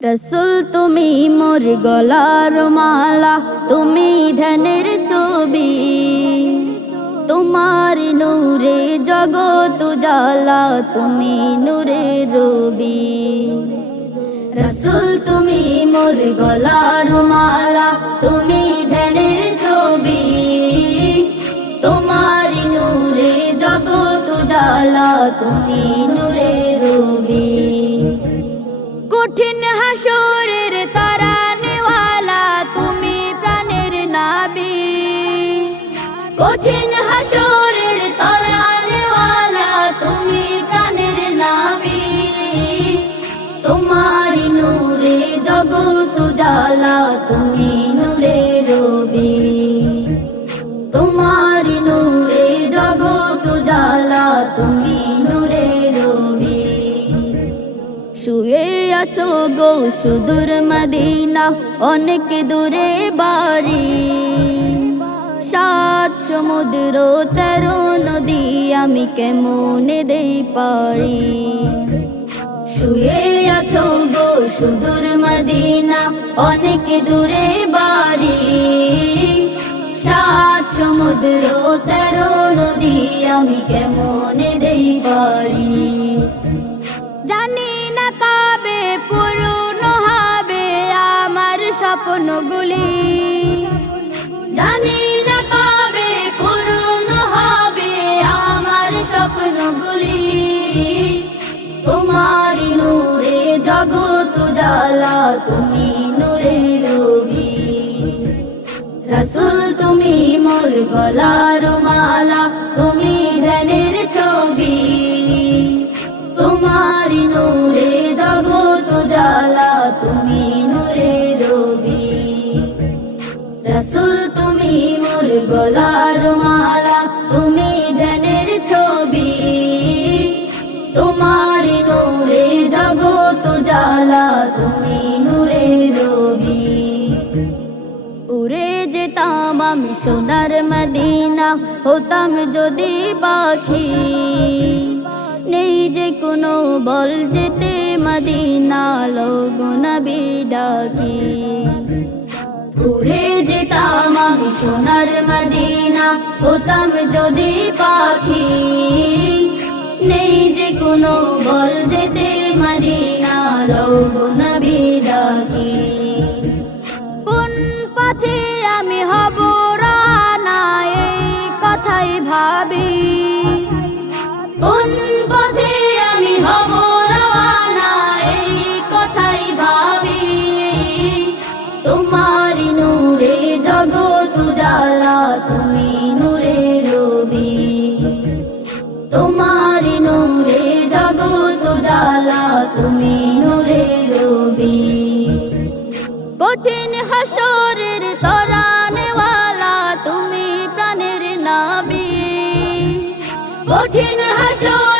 রসুল তুমি মোর গলার মালা, তুমি ধ্যানের ছবি, তোমার নূরে জগৎ জালা, তুমি নূরে রবি। রসুল তুমি মোর গলার মালা, তুমি ধ্যানের ছবি, তোমার নূরে জগৎ জালা, তুমি নূরে রবি। কঠিন হাসরের তারানেওয়ালা, তুমি প্রাণের নাবি। কঠিন হাসরের তারানেওয়ালা, তুমি প্রাণের নাবি। তোমার নূরে জগৎ জালা, তুমি নূরে রবি। তোমার নূরে জগৎ জালা, তুমি নূরে রবি। শুয়ে আছো গো সুদূর মদিনা, অনেক দূরে বাড়ি। 7 সমুদ্র 13 নদী, আমি কেমনে দেই পারি। শুয়ে আছো গো সুদূর মদিনা, অনেক দূরে বাড়ি। 7 সমুদ্র 13 নদী, আমি কেমনে দেই পারি। জানি না কবে পূর্ণ হবে আমার স্বপ্নগুলি, জানি না কবে পূর্ণ হবে আমার স্বপ্নগুলি। তোমার নূরে জগৎ জালা, তুমি নূরে রবি। রসুল তুমি মোর গলার মালা, তুমি ধ্যানের ছবি, তোমার নূরে জগৎ জালা, তুমি নূরে রবি। রসুল তুমি মোর গলার মালা, তুমি ধ্যানের ছবি, তোমার নূরে জগৎ জালা, তুমি নূরে রবি। উড়ে যেতাম আমি সোনার মদিনা, হতাম যদি পাখি। নেই যে কোনো বল যেতে মদিনা, লোগো নবী ডাকি। উড়ে যেতাম আমি সোনার মদিনা, হতাম যদি পাখি। নেই যে কোনো বল যেতে মদিনা, লোগো নবী ডাকি। কোন পথে আমি হব রানা, এই কথাই ভাবি। কোন পথে আমি হব রানা, এই কথাই ভাবি। তোমার নূরে জগৎ জালা, তুমি নূরে রবি। তোমার নূরে জগৎ জালা, তুমি নূরে রবি। কঠিন হাসরের তারানেওয়ালা, তুমি প্রাণের নাবি। কঠিন হাসর